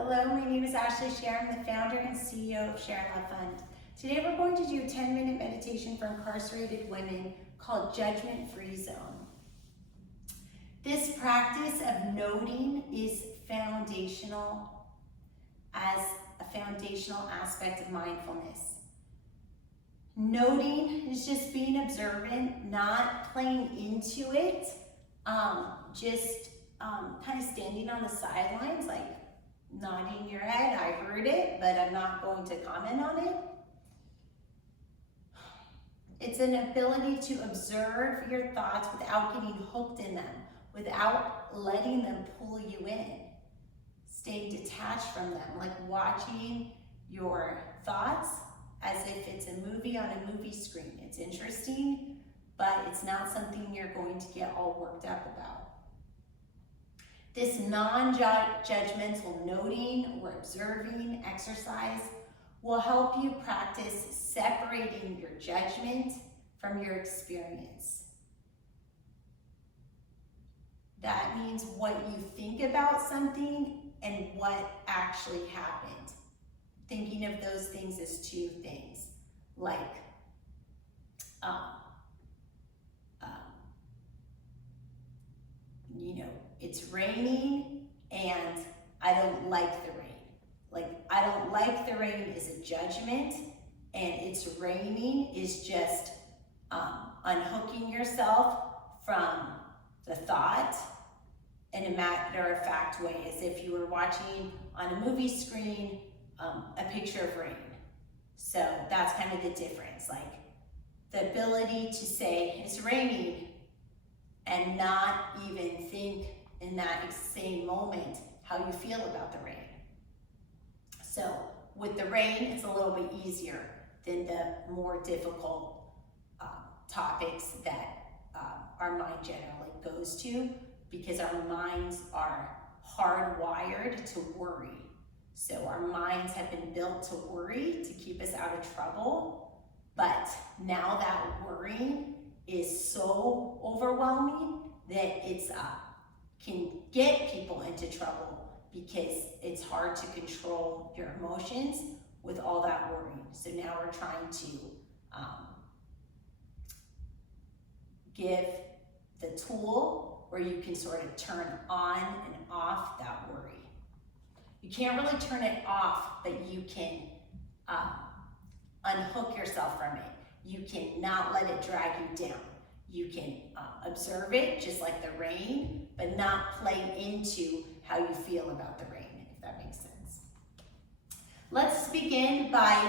Hello, my name is Ashley Scher. I'm the founder and CEO of Share Love Fund. Today we're going to do a 10-minute meditation for incarcerated women called Judgment Free Zone. This practice of noting is foundational as a foundational aspect of mindfulness. Noting is just being observant, not playing into it, just kind of standing on the sidelines, like nodding your head, I heard it, but I'm not going to comment on it. It's an ability to observe your thoughts without getting hooked in them, without letting them pull you in. Staying detached from them, like watching your thoughts as if it's a movie on a movie screen. It's interesting, but it's not something you're going to get all worked up about. This non-judgmental noting or observing exercise will help you practice separating your judgment from your experience. That means what you think about something and what actually happened. Thinking of those things as two things, like it's raining and I don't like the rain. Like, I don't like the rain is a judgment, and it's raining is just unhooking yourself from the thought in a matter-of-fact way, as if you were watching on a movie screen a picture of rain. So that's kind of the difference, like the ability to say it's raining and not even think in that same moment how you feel about the rain. So with the rain, it's a little bit easier than the more difficult topics that our mind generally goes to, because our minds are hardwired to worry. So our minds have been built to worry to keep us out of trouble. But now that worrying is so overwhelming that it's can get people into trouble, because it's hard to control your emotions with all that worrying. So now we're trying to give the tool where you can sort of turn on and off that worry. You can't really turn it off, but you can unhook yourself from it. You can not let it drag you down. You can observe it just like the rain, but not play into how you feel about the rain, if that makes sense. Let's begin by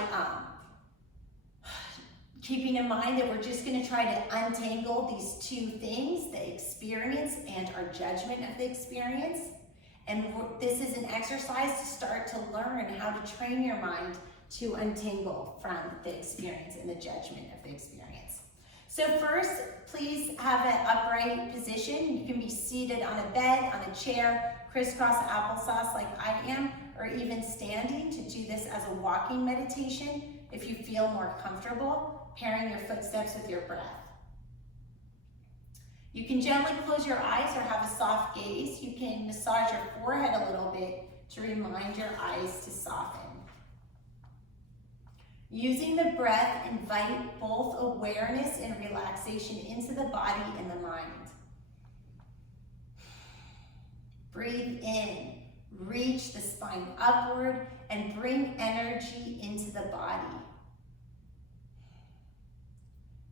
keeping in mind that we're just going to try to untangle these two things, the experience and our judgment of the experience. And this is an exercise to start to learn how to train your mind to untangle from the experience and the judgment of the experience. So first, please have an upright position. You can be seated on a bed, on a chair, crisscross applesauce like I am, or even standing to do this as a walking meditation if you feel more comfortable, pairing your footsteps with your breath. You can gently close your eyes or have a soft gaze. You can massage your forehead a little bit to remind your eyes to soften. Using the breath, invite both awareness and relaxation into the body and the mind. Breathe in, reach the spine upward, and bring energy into the body.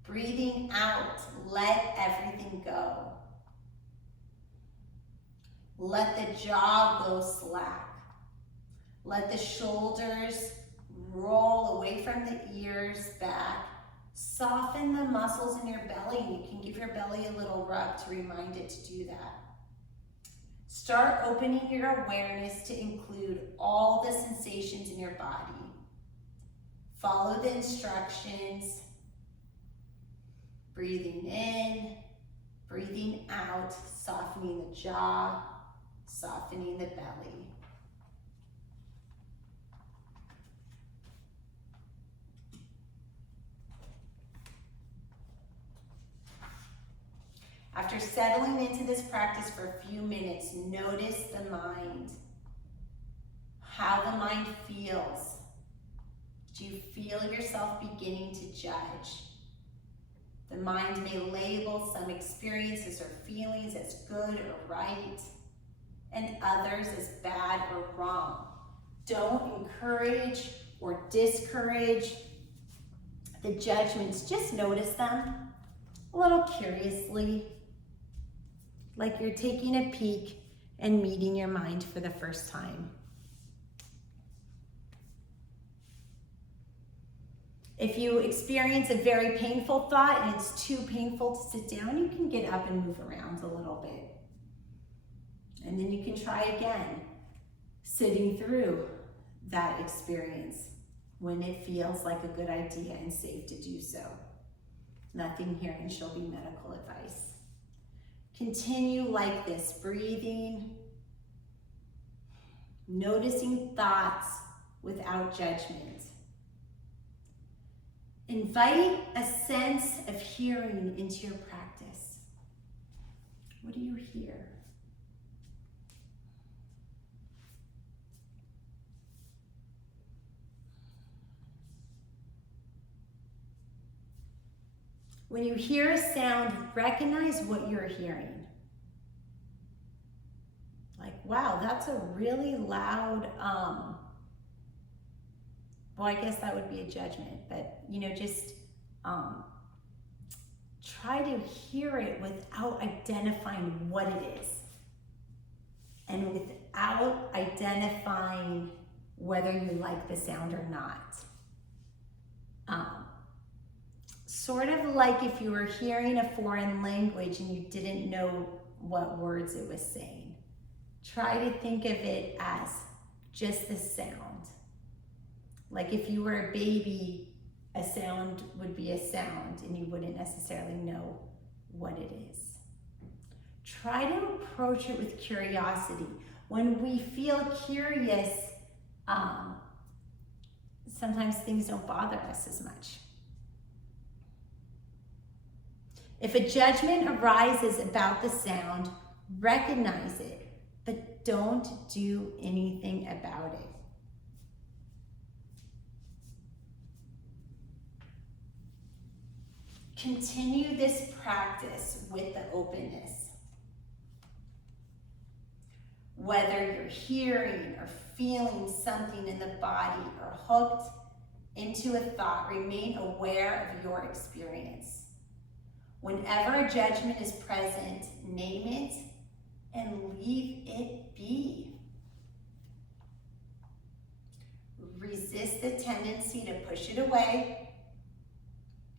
Breathing out, let everything go. Let the jaw go slack. Let the shoulders roll away from the ears back. Soften the muscles in your belly, and you can give your belly a little rub to remind it to do that. Start opening your awareness to include all the sensations in your body. Follow the instructions. Breathing in, breathing out, softening the jaw, softening the belly. After settling into this practice for a few minutes, notice the mind. yourself beginning to judge. The mind may label some experiences or feelings as good or right, and others as bad or wrong. Don't encourage or discourage the judgments. Just notice them a little curiously, like you're taking a peek and meeting your mind for the first time. If you experience a very painful thought and it's too painful to sit down, you can get up and move around a little bit. And then you can try again, sitting through that experience when it feels like a good idea and safe to do so. Nothing herein shall be medical advice. Continue like this, breathing, noticing thoughts without judgment. Invite a sense of hearing into your practice. What do you hear? When you hear a sound, recognize what you're hearing. Like, wow, that's a really loud, well, I guess that would be a judgment, but just try to hear it without identifying what it is and without identifying whether you like the sound or not. Sort of like if you were hearing a foreign language and you didn't know what words it was saying. Try to think of it as just the sound. Like if you were a baby, a sound would be a sound and you wouldn't necessarily know what it is. Try to approach it with curiosity. When we feel curious, sometimes things don't bother us as much. If a judgment arises about the sound, recognize it, but don't do anything about it. Continue this practice with the openness. Whether you're hearing or feeling something in the body or hooked into a thought, remain aware of your experience. Whenever a judgment is present, name it and leave it be. Resist the tendency to push it away.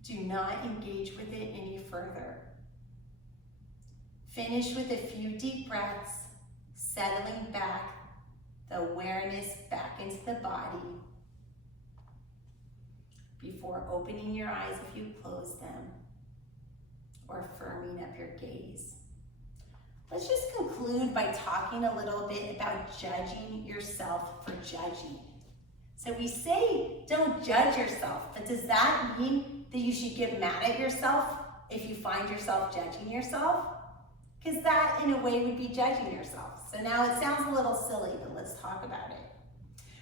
Do not engage with it any further. Finish with a few deep breaths, settling back, the awareness back into the body before opening your eyes if you close them, or firming up your gaze. Let's just conclude by talking a little bit about judging yourself for judging. So we say don't judge yourself, but does that mean that you should get mad at yourself if you find yourself judging yourself? Because that in a way would be judging yourself. So now it sounds a little silly, but let's talk about it.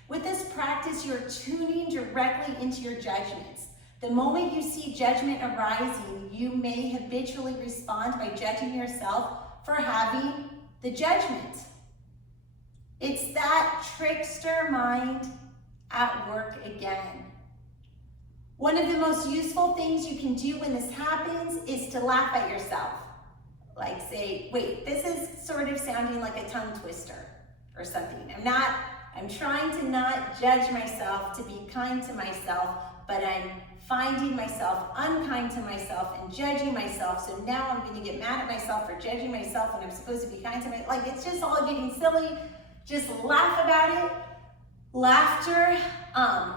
With this practice, you're tuning directly into your judgments. The moment you see judgment arising, you may habitually respond by judging yourself for having the judgment. It's that trickster mind at work again. One of the most useful things you can do when this happens is to laugh at yourself. Like say, wait, this is sort of sounding like a tongue twister or something. I'm trying to not judge myself, to be kind to myself, but I'm finding myself unkind to myself and judging myself. So now I'm going to get mad at myself for judging myself when I'm supposed to be kind to myself. Like it's just all getting silly. Just laugh about it. Laughter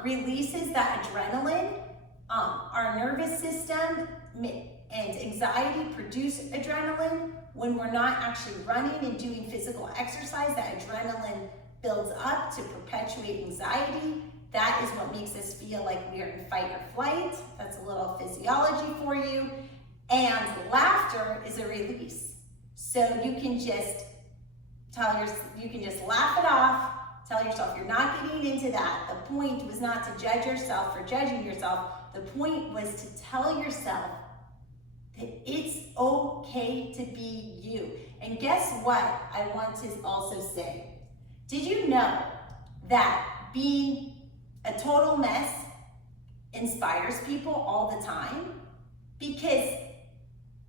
releases that adrenaline. Our nervous system and anxiety produce adrenaline. When we're not actually running and doing physical exercise, that adrenaline builds up to perpetuate anxiety. That is what makes us feel like we are in fight or flight. That's a little physiology for you. And laughter is a release. So you can just laugh it off, tell yourself. You're not getting into that. The point was not to judge yourself for judging yourself. The point was to tell yourself that it's okay to be you. And guess what I want to also say? Did you know that being a total mess inspires people all the time? Because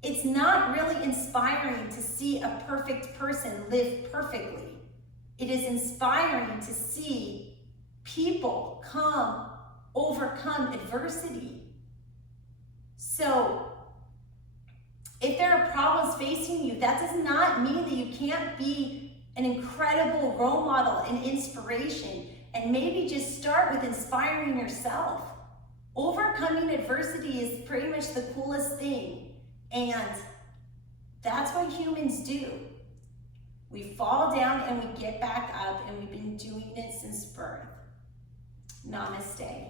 it's not really inspiring to see a perfect person live perfectly. It is inspiring to see people overcome adversity. So, if there are problems facing you, that does not mean that you can't be an incredible role model and inspiration, and maybe just start with inspiring yourself. Overcoming adversity is pretty much the coolest thing, and that's what humans do. We fall down and we get back up, and we've been doing it since birth. Namaste.